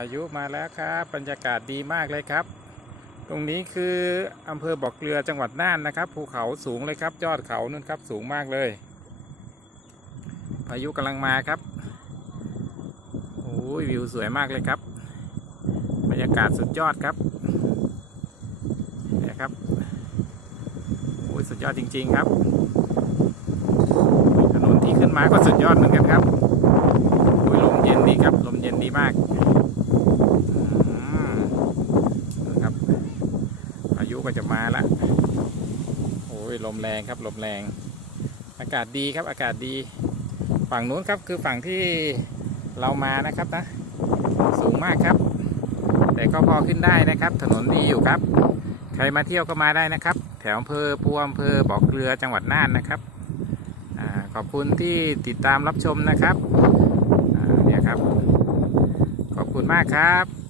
ายุมาแล้วครับบรรยากาศดีมากเลยครับ ตรงนี้คืออำเภอบ่อเกลือจังหวัดน่านนะครับ ภูเขาสูงเลยครับ ยอดเขานู่นครับสูงมากเลย พายุกำลังมาครับโอ้ยวิวสวยมากเลยครับ บรรยากาศสุดยอดครับนี่ยครับโอ้ยสุดยอดจริง ๆ ครับถนนที่ขึ้นมาก็สุดยอดเหมือนกันครับโอ้ยลมเย็นดีครับ ลมเย็นดีมากอืมนะครับพายุ ก็จะมาละโอ้ยลมแรงครับลมแรง อากาศดีครับอากาศดี ฝั่งนู้นครับคือฝั่งที่เรามานะครับนะ สูงมากครับ แต่ก็พอขึ้นได้นะครับ ถนนดีอยู่ครับ ใครมาเที่ยวก็มาได้นะครับ แถวอำเภอพัวอำเภอบ่อเกลือจังหวัดน่านนะครับอขอบคุณที่ติดตามรับชมนะครับเนี่ยครับ ขอบคุณมากครับ